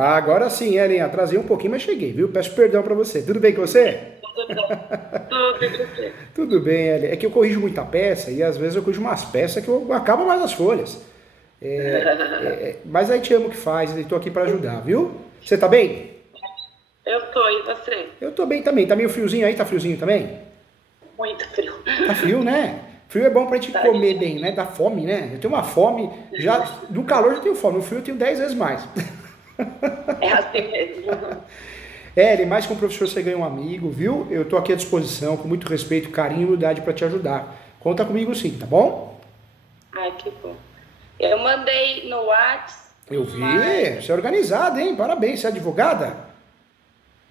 Ah, agora sim, Ellen, atrasei um pouquinho, mas cheguei, viu? Peço perdão pra você. Tudo bem com você? Tudo bom? Tudo e você? Tudo bem, Ellen. É que eu corrijo muita peça e às vezes eu corrijo umas peças que eu acabo mais as folhas. Mas aí te amo que faz e tô aqui pra ajudar, viu? Você tá bem? Eu tô, e você? Eu tô bem também. Tá meio friozinho aí? Tá friozinho também? Muito frio. Tá frio, né? Frio é bom pra gente Tá comer demais. bem, né? Dá fome, né? Eu tenho uma fome, já no calor já tenho fome, no frio eu tenho 10 vezes mais. É assim mesmo. Ellen, mais que um professor você ganha um amigo, viu? Eu tô aqui à disposição, com muito respeito, carinho e humildade pra te ajudar. Conta comigo sim, tá bom? Ai, que bom. Eu mandei no Whats, Eu vi, mas você é organizada, hein? Parabéns, você é advogada?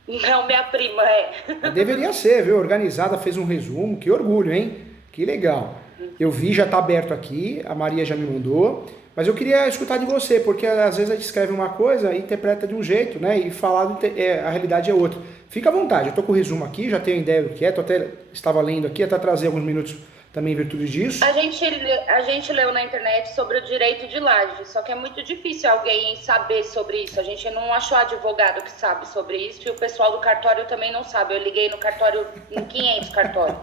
não, minha prima é. Deveria ser, viu? Organizada, fez um resumo, que orgulho, hein? Que legal. Eu vi, já está aberto aqui, a Maria já me mandou, mas eu queria escutar de você, porque às vezes a gente escreve uma coisa e interpreta de um jeito, né? E a realidade é outra. Fica à vontade, eu estou com o resumo aqui, já tenho ideia do que é, até estava lendo aqui, até trazer alguns minutos também em virtude disso. A gente leu na internet sobre o direito de laje, só que é muito difícil alguém saber sobre isso. A gente não achou advogado que sabe sobre isso e o pessoal do cartório também não sabe. Eu liguei no cartório, em 500 cartórios,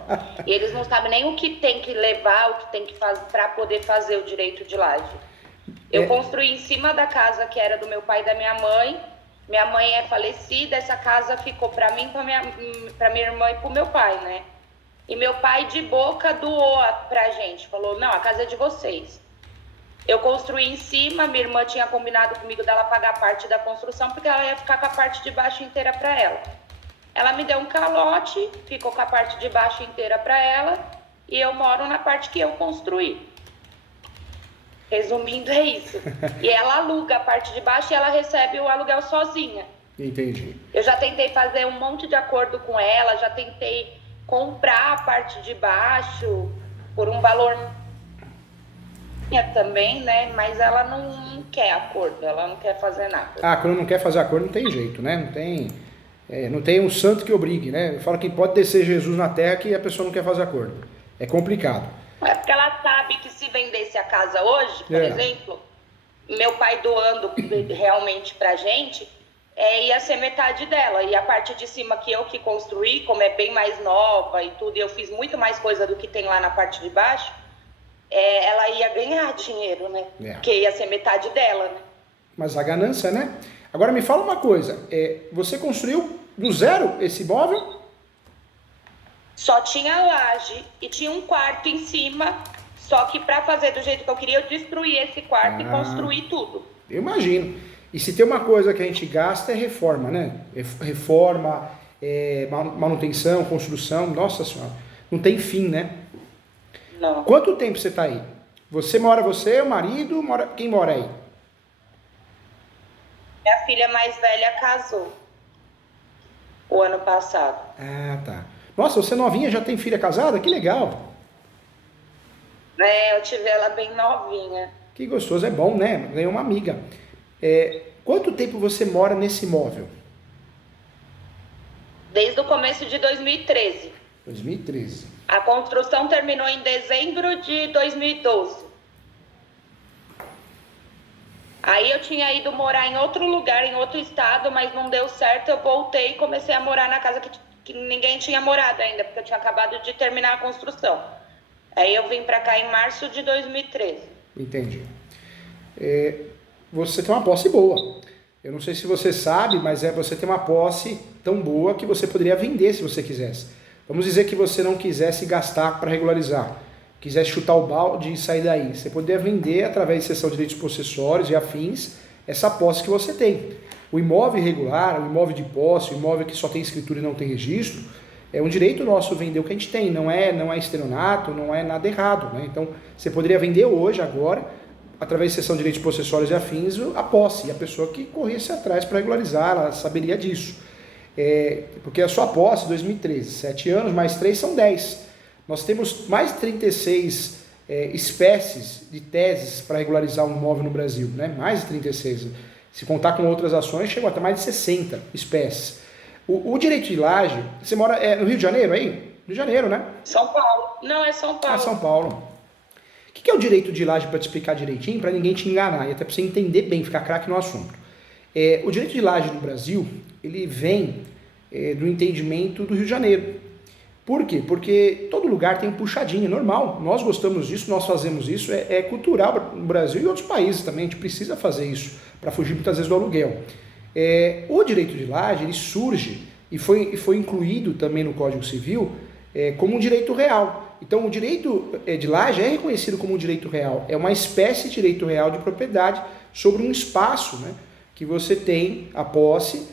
e eles não sabem nem o que tem que levar, o que tem que fazer para poder fazer o direito de laje. Eu É, construí em cima da casa que era do meu pai e da minha mãe. Minha mãe é falecida, essa casa ficou para mim, para minha irmã e para o meu pai, né? E meu pai de boca doou pra gente, falou: "Não, a casa é de vocês". Eu construí em cima, minha irmã tinha combinado comigo dela pagar parte da construção, porque ela ia ficar com a parte de baixo inteira para ela. Ela me deu um calote, ficou com a parte de baixo inteira para ela, e eu moro na parte que eu construí. Resumindo, é isso. E ela aluga a parte de baixo e ela recebe o aluguel sozinha. entendi. Eu já tentei fazer um monte de acordo com ela, já tentei comprar a parte de baixo por um valor também, né? Mas ela não quer acordo, ela não quer fazer nada. Ah, quando não quer fazer acordo não tem jeito, né? Não tem um santo que obrigue, né? Fala que pode descer Jesus na terra que a pessoa não quer fazer acordo. É complicado. É porque ela sabe que se vendesse a casa hoje, por É. exemplo, meu pai doando realmente pra gente, ia ser metade dela. E a parte de cima que eu que construí, como é bem mais nova e tudo, e eu fiz muito mais coisa do que tem lá na parte de baixo, ela ia ganhar dinheiro, né? É. Porque ia ser metade dela, né? Mas a ganância, né? Agora me fala uma coisa, você construiu do zero esse imóvel? Só tinha laje e tinha um quarto em cima, só que para fazer do jeito que eu queria, eu destruí esse quarto e Ah, construí tudo. eu imagino. E se tem uma coisa que a gente gasta é reforma, né? Reforma, manutenção, construção, nossa senhora, não tem fim, né? Não. Quanto tempo você está aí? Você, o marido, quem mora aí? Minha filha mais velha casou o ano passado. Ah, tá. Nossa, você novinha já tem filha casada? Que legal. Eu tive ela bem novinha. Que gostoso, é bom, né? Ganhou uma amiga. Quanto tempo você mora nesse imóvel? Desde o começo de 2013. 2013. A construção terminou em dezembro de 2012. Aí eu tinha ido morar em outro lugar, em outro estado, mas não deu certo. Eu voltei e comecei a morar na casa que ninguém tinha morado ainda, porque eu tinha acabado de terminar a construção. Aí eu vim pra cá em março de 2013. Entendi. Você tem uma posse boa. Eu não sei se você sabe, mas você tem uma posse tão boa que você poderia vender se você quisesse. Vamos dizer que você não quisesse gastar para regularizar, quisesse chutar o balde e sair daí. Você poderia vender através de cessão de direitos possessórios e afins essa posse que você tem. O imóvel irregular, o imóvel de posse, o imóvel que só tem escritura e não tem registro, é um direito nosso vender o que a gente tem, não é estelionato, não é nada errado, né? Então, você poderia vender hoje, agora, através de cessão de direitos possessórios e afins, a posse, e a pessoa que corresse atrás para regularizar, ela saberia disso. Porque a sua posse, 2013, 7 anos mais 3 são 10. Nós temos mais de 36 espécies de teses para regularizar um imóvel no Brasil, né? Mais de 36. Se contar com outras ações, chegam até mais de 60 espécies. O direito de laje, você mora no Rio de Janeiro aí? Rio de Janeiro, né? São Paulo. Não, é São Ah, Paulo. São Paulo. O que é o direito de laje para te explicar direitinho, para ninguém te enganar e até para você entender bem, ficar craque no assunto? O direito de laje no Brasil, ele vem do entendimento do Rio de Janeiro. Por quê? Porque todo lugar tem um puxadinho, é normal. Nós gostamos disso, nós fazemos isso, é cultural no Brasil e em outros países também. A gente precisa fazer isso para fugir muitas vezes do aluguel. O direito de laje, ele surge e foi incluído também no Código Civil como um direito real. Então, o direito de laje é reconhecido como um direito real. É uma espécie de direito real de propriedade sobre um espaço, né, que você tem a posse,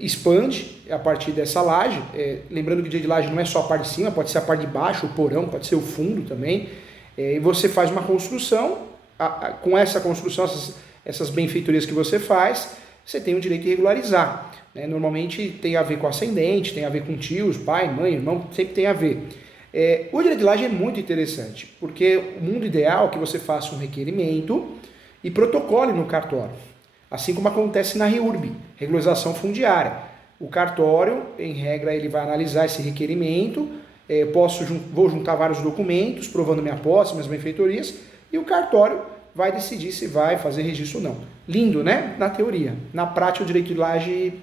expande a partir dessa laje. Lembrando que o direito de laje não é só a parte de cima, pode ser a parte de baixo, o porão, pode ser o fundo também. E você faz uma construção, com essa construção, essas benfeitorias que você faz, você tem o direito de regularizar. Normalmente tem a ver com ascendente, tem a ver com tios, pai, mãe, irmão, sempre tem a ver. O direito de laje é muito interessante, porque o mundo ideal é que você faça um requerimento e protocole no cartório, assim como acontece na REURB, regularização fundiária. O cartório, em regra, ele vai analisar esse requerimento, vou juntar vários documentos provando minha posse, minhas benfeitorias, e o cartório vai decidir se vai fazer registro ou não. Lindo, né? Na teoria. Na prática, o direito de laje,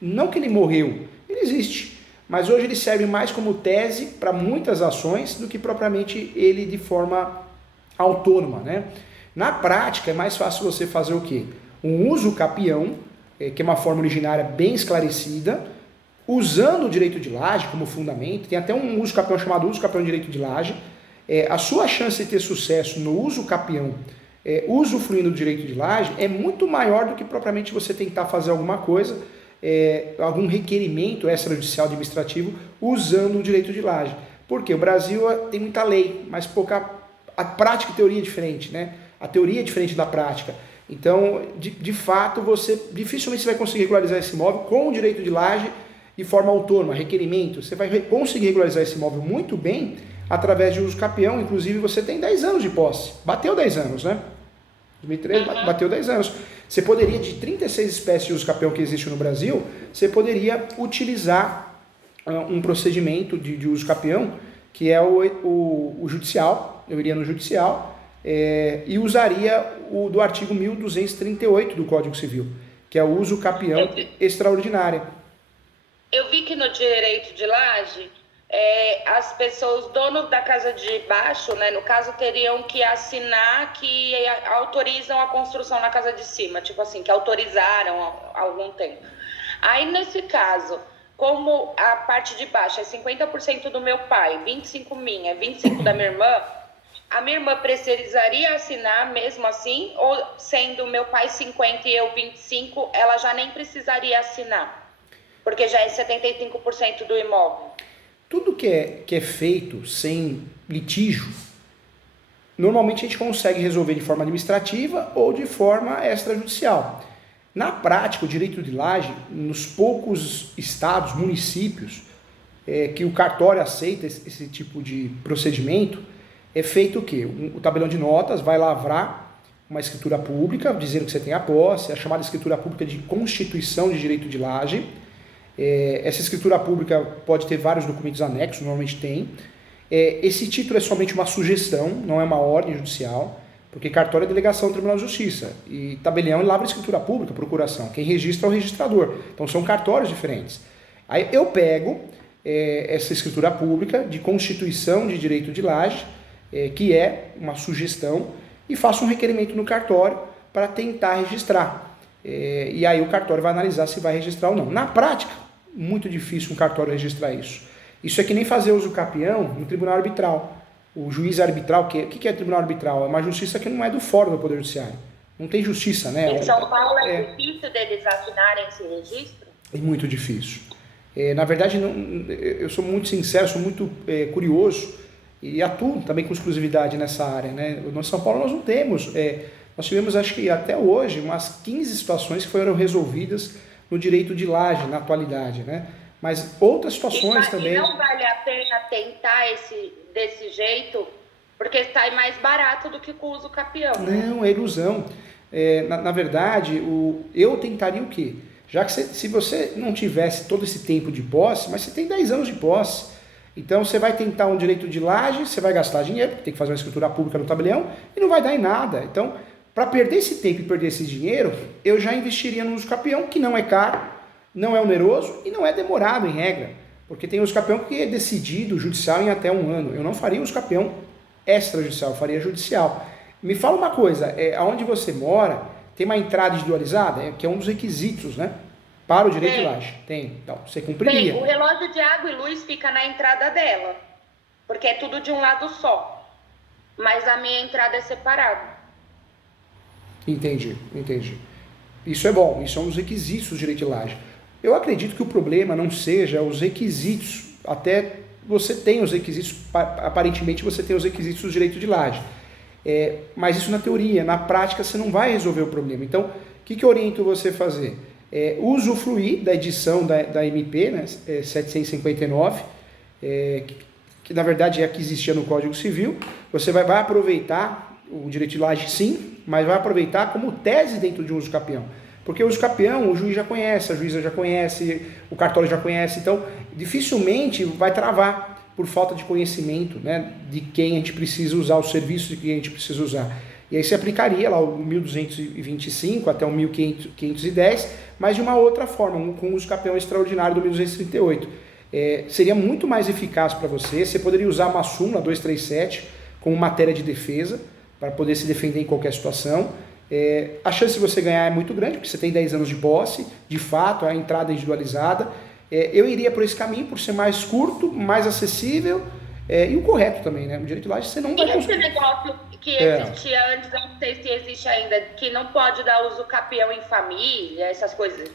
não que ele morreu, ele existe, mas hoje ele serve mais como tese para muitas ações do que propriamente ele de forma autônoma, né? Na prática, é mais fácil você fazer o quê? Um uso capião, que é uma forma originária bem esclarecida, usando o direito de laje como fundamento. Tem até um uso capião chamado uso capião de direito de laje. A sua chance de ter sucesso no uso capião, usufruindo do direito de laje, é muito maior do que propriamente você tentar fazer alguma coisa, algum requerimento extrajudicial administrativo usando o direito de laje. Porque o Brasil tem muita lei, mas pouca. A prática e teoria é diferente, né? A teoria é diferente da prática. Então, de fato, você dificilmente vai conseguir regularizar esse imóvel com o direito de laje de forma autônoma, requerimento. Você vai conseguir regularizar esse imóvel muito bem através de uso capião. Inclusive, você tem 10 anos de posse. Bateu 10 anos, né? 2013 bateu 10 anos. Você poderia, de 36 espécies de uso capião que existe no Brasil, você poderia utilizar um procedimento de uso capião, que é o judicial. Eu iria no judicial e usaria o do artigo 1238 do Código Civil, que é o uso capião extraordinário. Eu vi que no direito de laje, as pessoas, donos da casa de baixo, né, no caso, teriam que assinar que autorizam a construção na casa de cima, tipo assim, que autorizaram há algum tempo. Aí, nesse caso, como a parte de baixo é 50% do meu pai, 25% minha, 25% da minha irmã, a minha irmã precisaria assinar mesmo assim, ou sendo meu pai 50% e eu 25%, ela já nem precisaria assinar, porque já é 75% do imóvel? Tudo que é feito sem litígio, normalmente a gente consegue resolver de forma administrativa ou de forma extrajudicial. Na prática, o direito de laje, nos poucos estados, municípios, que o cartório aceita esse tipo de procedimento, é feito o quê? O tabelião de notas vai lavrar uma escritura pública, dizendo que você tem a posse, a chamada escritura pública de constituição de direito de laje. Essa escritura pública pode ter vários documentos anexos, normalmente tem. Esse título é somente uma sugestão, não é uma ordem judicial, porque cartório é delegação do Tribunal de Justiça, e tabelião lavra escritura pública, procuração. Quem registra é o registrador, então são cartórios diferentes. Aí eu pego essa escritura pública de constituição de direito de laje, que é uma sugestão, e faço um requerimento no cartório para tentar registrar. E aí o cartório vai analisar se vai registrar ou não. Na prática, muito difícil um cartório registrar isso. Isso é que nem fazer uso capião no tribunal arbitral. O juiz arbitral, o que é tribunal arbitral? É uma justiça que não é do fórum do Poder Judiciário. Não tem justiça, né? Em São Paulo é difícil deles assinarem esse registro? É muito difícil. Na verdade, eu sou muito sincero, sou muito curioso e atuo também com exclusividade nessa área, né? No São Paulo nós não temos. Nós tivemos, acho que até hoje, umas 15 situações que foram resolvidas no direito de laje, na atualidade, né? Mas outras situações também... E não vale a pena tentar desse jeito, porque sai mais barato do que com o uso capião. Não, é ilusão. Na verdade, eu tentaria o quê? Já que se você não tivesse todo esse tempo de posse, mas você tem 10 anos de posse, então você vai tentar um direito de laje, você vai gastar dinheiro, porque tem que fazer uma escritura pública no tabelião, e não vai dar em nada. Então, Para perder esse tempo e perder esse dinheiro, eu já investiria no uso capião, que não é caro, não é oneroso e não é demorado em regra. Porque tem uso capião que é decidido judicial em até 1 ano. Eu não faria uso capião extrajudicial, eu faria judicial. Me fala uma coisa, aonde você mora, tem uma entrada individualizada, que é um dos requisitos, né? Para o direito de laje. Tem. Então, você cumpriria. Tem. O relógio de água e luz fica na entrada dela, porque é tudo de um lado só. Mas a minha entrada é separada. Entendi. Isso é bom, isso é um dos requisitos do direito de laje. Eu acredito que o problema não seja os requisitos, até você tem os requisitos, aparentemente você tem os requisitos do direito de laje. Mas isso na teoria, na prática você não vai resolver o problema. Então, o que eu oriento você a fazer? Usufruir da edição da MP, né, 759, que na verdade é a que existia no Código Civil. Você vai aproveitar o direito de laje sim, mas vai aproveitar como tese dentro de um uso capião. Porque o uso capião o juiz já conhece, a juíza já conhece, o cartório já conhece, então dificilmente vai travar por falta de conhecimento, né, de quem a gente precisa usar, o serviço de quem a gente precisa usar. E aí você aplicaria lá o 1225 até o 1510, mas de uma outra forma, com o uso capião extraordinário do 1238. Seria muito mais eficaz para você poderia usar uma súmula 237 como matéria de defesa, para poder se defender em qualquer situação. A chance de você ganhar é muito grande, porque você tem 10 anos de posse, de fato, a entrada é individualizada. Eu iria por esse caminho, por ser mais curto, mais acessível e o correto também, né? O direito de laje você não vai conseguir. E esse negócio que existia antes, não sei se existe ainda, que não pode dar uso capião em família, essas coisas.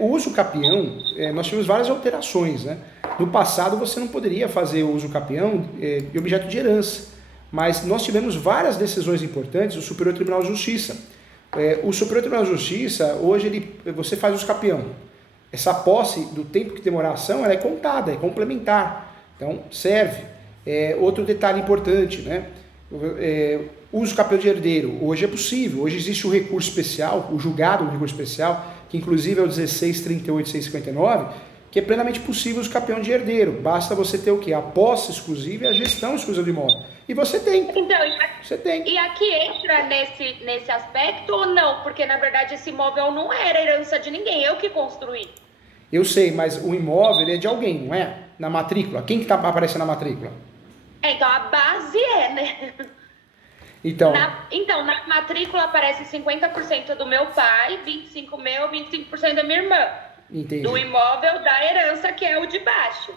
O uso capião, nós tivemos várias alterações, né? No passado você não poderia fazer o uso capião de objeto de herança. Mas nós tivemos várias decisões importantes do Superior Tribunal de Justiça. O Superior Tribunal de Justiça, hoje, você faz uso capião. Essa posse do tempo que demora a ação, ela é contada, é complementar. Então, serve. Outro detalhe importante, né? Uso capião de herdeiro. Hoje é possível. Hoje existe o recurso especial, o julgado do recurso especial, que inclusive é o 16.38.659, que é plenamente possível o capião de herdeiro. Basta você ter o quê? A posse exclusiva e a gestão exclusiva do imóvel. E você tem. Então, você tem. E aqui entra nesse aspecto ou não? Porque, na verdade, esse imóvel não era herança de ninguém, eu que construí. Eu sei, mas o imóvel é de alguém, não é? Na matrícula. Quem que tá aparecendo na matrícula? Então, a base né? Então, na matrícula aparece 50% do meu pai, 25% meu, 25% da minha irmã. Entendi. Do imóvel da herança, que é o de baixo.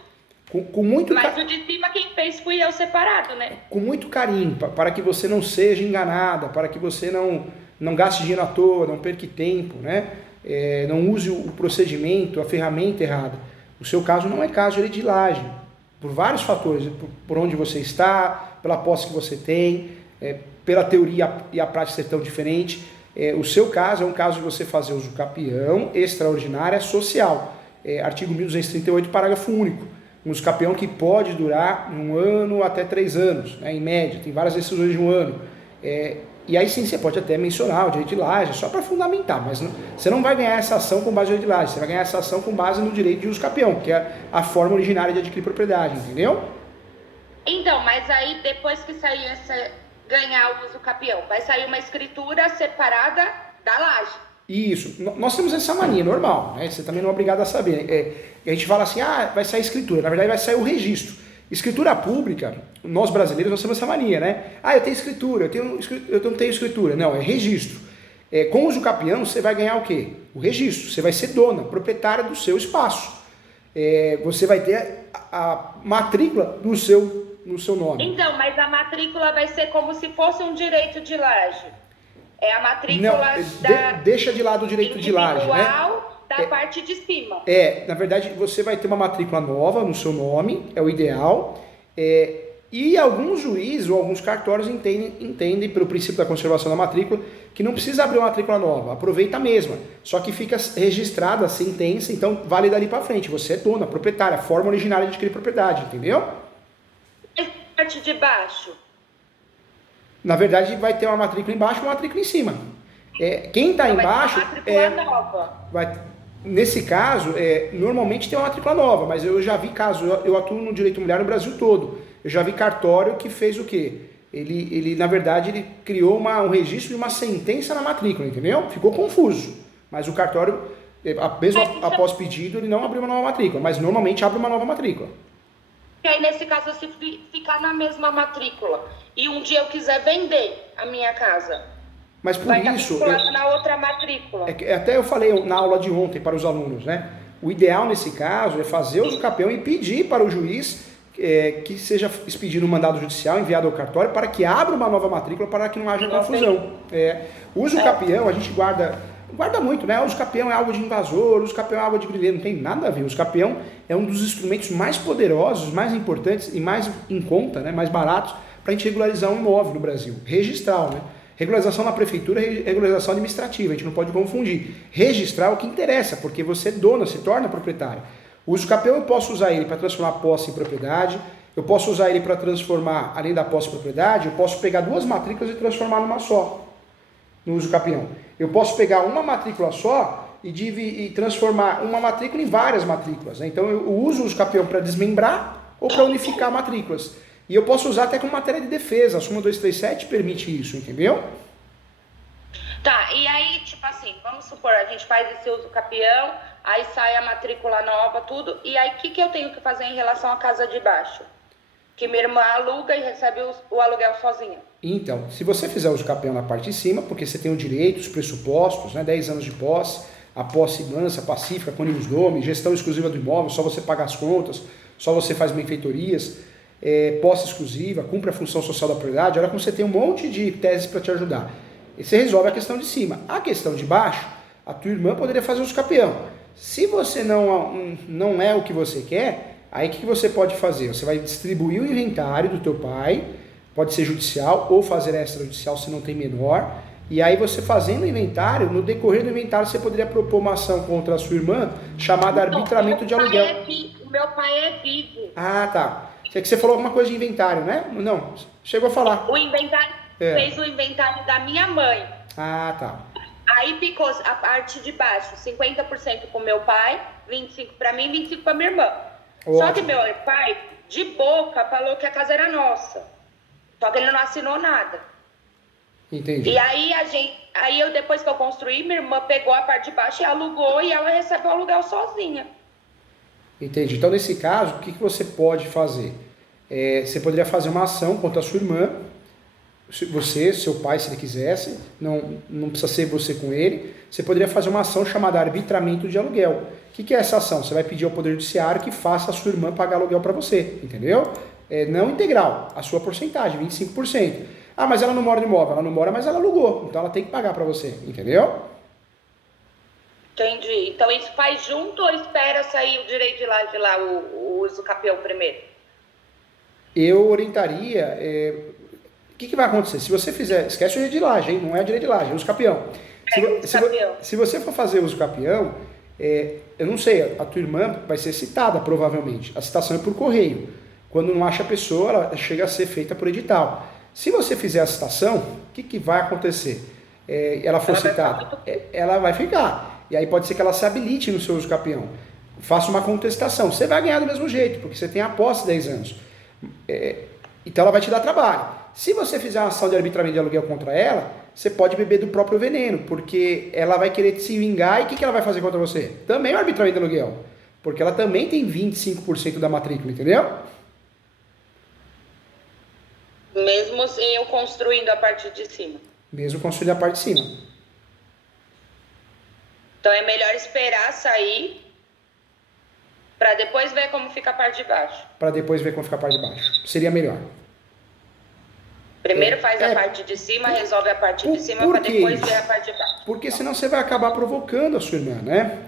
Mas o de cima quem fez fui eu separado, né? Com muito carinho, para que você não seja enganada, para que você não gaste dinheiro à toa, não perca tempo, né? Não use o procedimento, a ferramenta errada. O seu caso não é caso de laje, por vários fatores, por onde você está, pela posse que você tem, pela teoria e a prática ser tão diferente. O seu caso é um caso de você fazer uso capião extraordinária social. Artigo 1238, parágrafo único. Um uso capião que pode durar 1 ano até 3 anos, né, em média. Tem várias decisões de 1 ano. E aí sim, você pode até mencionar o direito de laje, só para fundamentar, mas você não vai ganhar essa ação com base no direito de laje, você vai ganhar essa ação com base no direito de uso capião, que é a forma originária de adquirir propriedade, entendeu? Então, mas aí depois que sair ganhar o uso capião, vai sair uma escritura separada da laje. Isso, nós temos essa mania normal, né? Você também não é obrigado a saber. A gente fala assim, vai sair escritura, na verdade vai sair o registro. Escritura pública, nós brasileiros nós temos essa mania, né? Eu tenho escritura, eu não tenho escritura. Não, é registro. Com o uso capião você vai ganhar o quê? O registro, você vai ser dona, proprietária do seu espaço. Você vai ter a matrícula no seu nome. Então, mas a matrícula vai ser como se fosse um direito de laje. É a matrícula deixa de lado o direito de laje, né? Da parte de cima. Na verdade, você vai ter uma matrícula nova no seu nome, é o ideal. E alguns juízes ou alguns cartórios entendem, pelo princípio da conservação da matrícula, que não precisa abrir uma matrícula nova, aproveita a mesma. Só que fica registrada a sentença, então vale dali para frente. Você é dona, proprietária, forma originária de adquirir propriedade, entendeu? E a parte de baixo? Na verdade, vai ter uma matrícula embaixo e uma matrícula em cima. Quem está embaixo... Nesse caso, normalmente tem uma matrícula nova, mas eu já vi casos, eu atuo no direito imobiliário no Brasil todo. Eu já vi cartório que fez o quê? na verdade, ele criou um registro de uma sentença na matrícula, entendeu? Ficou confuso. Mas o cartório, mesmo após pedido, ele não abriu uma nova matrícula, mas normalmente abre uma nova matrícula. E aí, nesse caso, se ficar na mesma matrícula e um dia eu quiser vender a minha casa, mas por vai isso, estar na outra matrícula. Até eu falei na aula de ontem para os alunos, né? O ideal nesse caso é fazer o usucapião e pedir para o juiz que seja expedido um mandado judicial enviado ao cartório para que abra uma nova matrícula para que não haja confusão. O usucapião a gente guarda muito, né? O usucapião é algo de invasor, o usucapião é algo de grileiro, não tem nada a ver. O usucapião é um dos instrumentos mais poderosos, mais importantes e mais em conta, né? Mais baratos para a gente regularizar um imóvel no Brasil. Registral, né? Regularização na prefeitura é regularização administrativa, a gente não pode confundir. Registrar é o que interessa, porque você dona, se torna proprietário. O usucapião eu posso usar ele para transformar a posse em propriedade, eu posso usar ele para transformar, além da posse em propriedade, eu posso pegar duas matrículas e transformar numa só, no usucapião. Eu posso pegar uma matrícula só e transformar uma matrícula em várias matrículas, né? Então eu uso o usucapião para desmembrar ou para unificar matrículas. E eu posso usar até como matéria de defesa, a súmula 237 permite isso, entendeu? Tá, e aí, tipo assim, vamos supor, a gente faz esse usucapião, aí sai a matrícula nova, tudo, e aí o que eu tenho que fazer em relação à casa de baixo? Que minha irmã aluga e recebe o aluguel sozinha. Então, se você fizer o usucapião na parte de cima, porque você tem o direito, os pressupostos, né, 10 anos de posse, a posse mansa, pacífica, com ônibus nome, gestão exclusiva do imóvel, só você paga as contas, só você faz benfeitorias, posse exclusiva, cumpre a função social da propriedade, olha como você tem um monte de teses para te ajudar. E você resolve a questão de cima. A questão de baixo, a tua irmã poderia fazer o usucapião. Se você não é o que você quer, aí o que você pode fazer? Você vai distribuir o inventário do teu pai, pode ser judicial ou fazer extrajudicial se não tem menor, e aí você fazendo o inventário, no decorrer do inventário você poderia propor uma ação contra a sua irmã chamada arbitramento de aluguel. O meu pai é vivo. Ah, tá. É que você falou alguma coisa de inventário, né? Não, chegou a falar. O inventário, fez o inventário da minha mãe. Ah, tá. Aí ficou a parte de baixo, 50% pro meu pai, 25% para mim e 25% para minha irmã. Ótimo. Só que meu pai, de boca, falou que a casa era nossa. Só que ele não assinou nada. Entendi. E aí eu depois que eu construí, minha irmã pegou a parte de baixo e alugou e ela recebeu o aluguel sozinha. Entendi. Então, nesse caso, o que você pode fazer? Você poderia fazer uma ação contra a sua irmã, você, seu pai, se ele quisesse, não precisa ser você com ele, você poderia fazer uma ação chamada arbitramento de aluguel. O que é essa ação? Você vai pedir ao Poder Judiciário que faça a sua irmã pagar aluguel para você, entendeu? Não integral, a sua porcentagem, 25%. Ah, mas ela não mora no imóvel, ela não mora, mas ela alugou, então ela tem que pagar para você, entendeu? Entendi. Então isso faz junto ou espera sair o direito de lá o usucapião primeiro? Eu orientaria... O que vai acontecer? Se você fizer... Esquece o redilagem, hein? Não é direito de laje, é usucapião. Se você for fazer usucapião, eu não sei, a tua irmã vai ser citada provavelmente. A citação é por correio. Quando não acha a pessoa, ela chega a ser feita por edital. Se você fizer a citação, o que vai acontecer? Ela for citada, ela vai ficar. E aí pode ser que ela se habilite no seu usucapião. Faça uma contestação. Você vai ganhar do mesmo jeito, porque você tem a posse de 10 anos. Então ela vai te dar trabalho. Se você fizer uma ação de arbitramento de aluguel contra ela, você pode beber do próprio veneno, porque ela vai querer se vingar e o que ela vai fazer contra você? Também o arbitramento de aluguel, porque ela também tem 25% da matrícula, entendeu? Mesmo eu construindo a parte de cima? Mesmo construindo a parte de cima. Então é melhor esperar sair para depois ver como fica a parte de baixo. Para depois ver como fica a parte de baixo. Seria melhor. Primeiro faz a parte de cima, resolve a parte de cima para depois ver a parte de baixo. Porque senão você vai acabar provocando a sua irmã, né?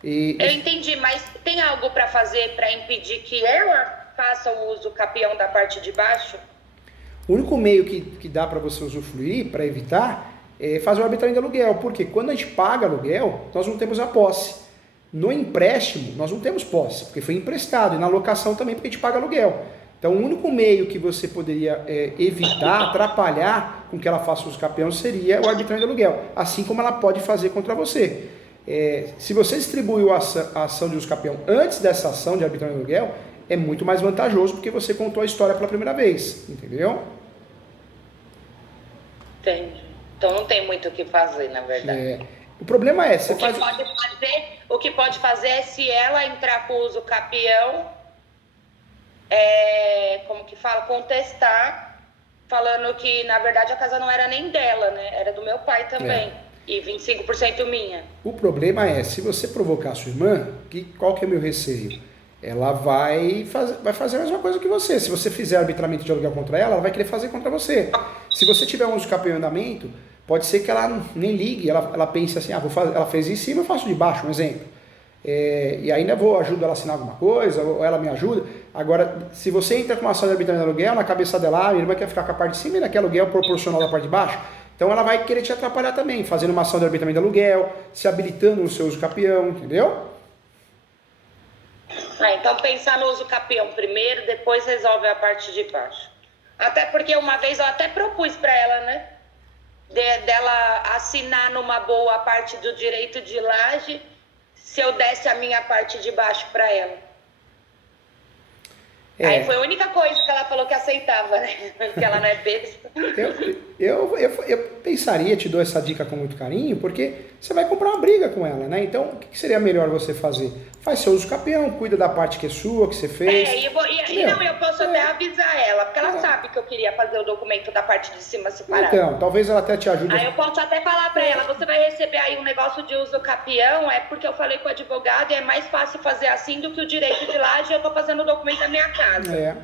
Eu entendi, mas tem algo para fazer para impedir que ela faça o usucapião da parte de baixo? O único meio que dá para você usufruir, para evitar, é fazer o arbitramento de aluguel. Porque quando a gente paga aluguel, nós não temos a posse. No empréstimo, nós não temos posse, porque foi emprestado. E na locação também, porque a gente paga aluguel. Então, o único meio que você poderia evitar, atrapalhar com que ela faça o usucapião seria o arbitramento de aluguel. Assim como ela pode fazer contra você. Se você distribuiu a ação de usucapião antes dessa ação de arbitramento de aluguel, é muito mais vantajoso, porque você contou a história pela primeira vez, entendeu? Entendi. Então não tem muito o que fazer, na verdade. O problema é, você O que faz... pode fazer, o que pode fazer é se ela entrar com o uso capião, como que fala? Contestar, falando que na verdade a casa não era nem dela, né? Era do meu pai também. E 25% minha. O problema é, se você provocar a sua irmã, qual que é o meu receio? Ela vai fazer a mesma coisa que você. Se você fizer arbitramento de aluguel contra ela, ela vai querer fazer contra você. Se você tiver um uso capião em andamento, pode ser que ela nem ligue, ela pense assim, ela fez em cima, eu faço de baixo, um exemplo. E ainda vou ajudar ela a assinar alguma coisa, ou ela me ajuda. Agora, se você entra com uma ação de arbitramento de aluguel, na cabeça dela, a minha irmã quer ficar com a parte de cima e naquele aluguel proporcional da parte de baixo, então ela vai querer te atrapalhar também, fazendo uma ação de arbitramento de aluguel, se habilitando no seu uso capião, entendeu? Então pensar no uso capião primeiro, depois resolve a parte de baixo. Até porque uma vez eu até propus para ela, né? Dela assinar numa boa a parte do direito de laje, se eu desse a minha parte de baixo para ela. Aí foi a única coisa que ela falou que aceitava, né? Que ela não é besta. Eu pensaria, te dou essa dica com muito carinho, porque você vai comprar uma briga com ela, né? Então, o que seria melhor você fazer? Faz seu uso capião, cuida da parte que é sua, que você fez. Eu posso até avisar ela, porque ela sabe que eu queria fazer o documento da parte de cima separada. Então, talvez ela até te ajude. Aí eu posso até falar pra ela, você vai receber aí um negócio de uso capião, é porque eu falei com o advogado e é mais fácil fazer assim do que o direito de laje, eu tô fazendo o documento da minha casa.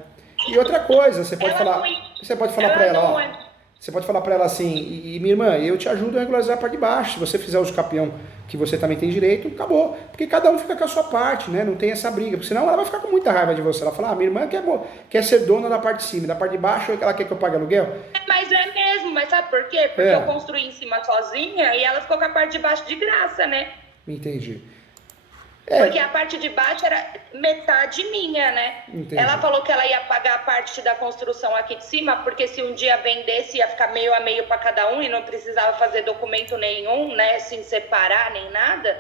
E outra coisa, você pode falar para ela, você pode falar para ela assim, e minha irmã, eu te ajudo a regularizar a parte de baixo, se você fizer uso capião que você também tem direito, acabou. Porque cada um fica com a sua parte, né? Não tem essa briga, porque senão ela vai ficar com muita raiva de você. Ela fala, minha irmã quer ser dona da parte de cima, da parte de baixo ela quer que eu pague aluguel. Mas é mesmo, mas sabe por quê? Porque eu construí em cima sozinha e ela ficou com a parte de baixo de graça, né? Entendi. Porque a parte de baixo era metade minha, né? Entendi. Ela falou que ela ia pagar a parte da construção aqui de cima, porque se um dia vendesse ia ficar meio a meio para cada um e não precisava fazer documento nenhum, né? Sem separar nem nada.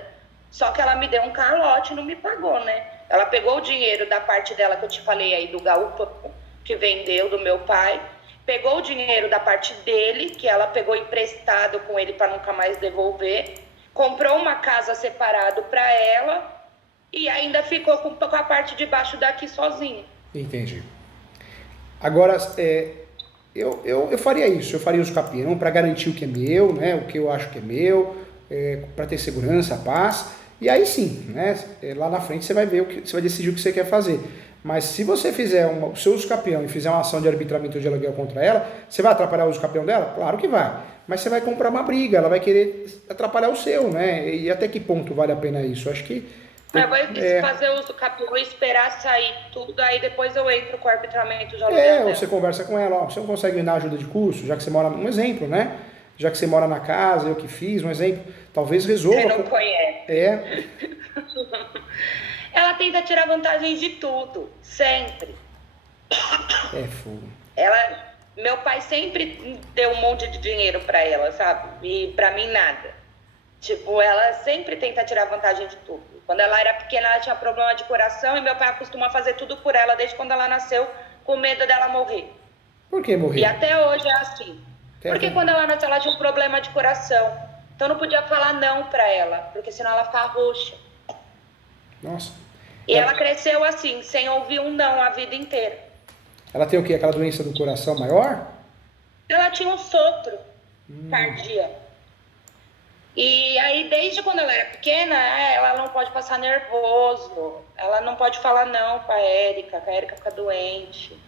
Só que ela me deu um calote e não me pagou, né? Ela pegou o dinheiro da parte dela que eu te falei aí do gaúcho que vendeu do meu pai, pegou o dinheiro da parte dele, que ela pegou emprestado com ele para nunca mais devolver, comprou uma casa separado para ela. E ainda ficou com a parte de baixo daqui sozinha. Entendi. Agora, eu faria isso. Eu faria os capião para garantir o que é meu, né? O que eu acho que é meu, para ter segurança, paz. E aí sim, né? Lá na frente você vai ver você vai decidir o que você quer fazer. Mas se você fizer o seu uso capião e fizer uma ação de arbitramento de aluguel contra ela, você vai atrapalhar o uso capião dela? Claro que vai. Mas você vai comprar uma briga, ela vai querer atrapalhar o seu, né? E até que ponto vale a pena isso? Eu acho que eu vou fazer o uso capião e esperar sair tudo, aí depois eu entro com o arbitramento de aluguel. Ou você conversa com ela, você não consegue me dar ajuda de custo, já que você mora, um exemplo, né? Já que você mora na casa, eu que fiz, um exemplo, talvez resolva. Você não conhece. Ela tenta tirar vantagem de tudo, sempre. Fogo. Meu pai sempre deu um monte de dinheiro pra ela, sabe? E pra mim nada. Tipo, ela sempre tenta tirar vantagem de tudo. Quando ela era pequena, ela tinha problema de coração e meu pai costuma fazer tudo por ela, desde quando ela nasceu, com medo dela morrer. Por que morrer? E até hoje é assim. Porque quando ela nasceu, ela tinha um problema de coração. Então não podia falar não pra ela, porque senão ela ficava roxa. Nossa. E ela cresceu assim, sem ouvir um não a vida inteira. Ela tem o quê? Aquela doença do coração maior? Ela tinha um sopro cardíaco. E aí, desde quando ela era pequena, ela não pode passar nervoso, ela não pode falar não pra Érica, que a Érica fica doente.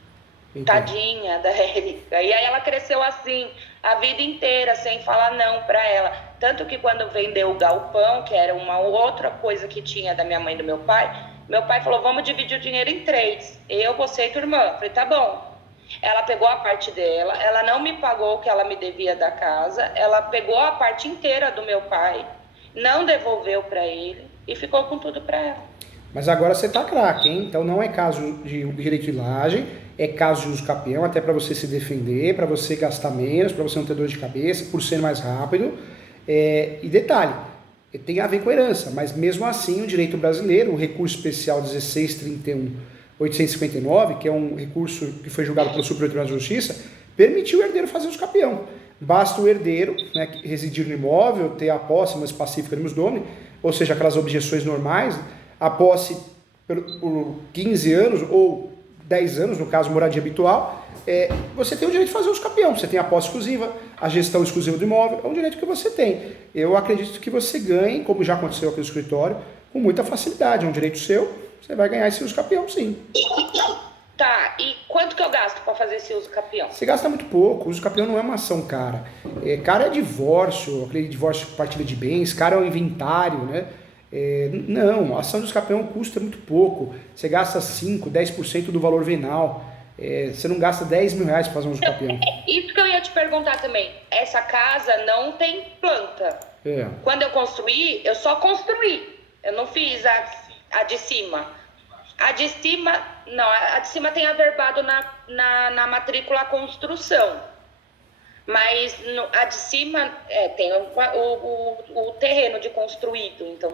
Entendi. Tadinha da Érica. E aí ela cresceu assim, a vida inteira, sem falar não pra ela. Tanto que quando vendeu o galpão, que era uma outra coisa que tinha da minha mãe e do meu pai falou, vamos dividir o dinheiro em 3. Eu, você e tua irmã. Eu falei, tá bom. Ela pegou a parte dela, ela não me pagou o que ela me devia da casa, ela pegou a parte inteira do meu pai, não devolveu para ele e ficou com tudo para ela. Mas agora você tá craque, hein? Então não é caso de direito de laje, é caso de uso capião, até para você se defender, para você gastar menos, para você não ter dor de cabeça, por ser mais rápido. E detalhe, tem a ver com herança, mas mesmo assim o direito brasileiro, o recurso especial 1631/859, que é um recurso que foi julgado pelo Superior Tribunal de Justiça, permitiu o herdeiro fazer uso capião. Basta o herdeiro, né, residir no imóvel, ter a posse mais pacífica de nome, ou seja, aquelas objeções normais, a posse por 15 anos ou 10 anos, no caso moradia habitual, você tem o direito de fazer uso capião. Você tem a posse exclusiva, a gestão exclusiva do imóvel, é um direito que você tem. Eu acredito que você ganhe, como já aconteceu aqui no escritório, com muita facilidade. É um direito seu, você vai ganhar esse uso capião, sim. Tá, e quanto que eu gasto para fazer esse uso capião? Você gasta muito pouco, o uso capião não é uma ação cara. Cara é divórcio, aquele divórcio de partilha de bens, cara é um inventário, né? Não, a ação de uso capião custa muito pouco. Você gasta 5, 10% do valor venal. Você não gasta 10 mil reais para fazer um uso capião. Isso que eu ia te perguntar também. Essa casa não tem planta. Quando eu construí, eu só construí. Eu não fiz a de cima. A de cima, não, a de cima tem averbado na matrícula construção. Mas a de cima tem o terreno de construído, então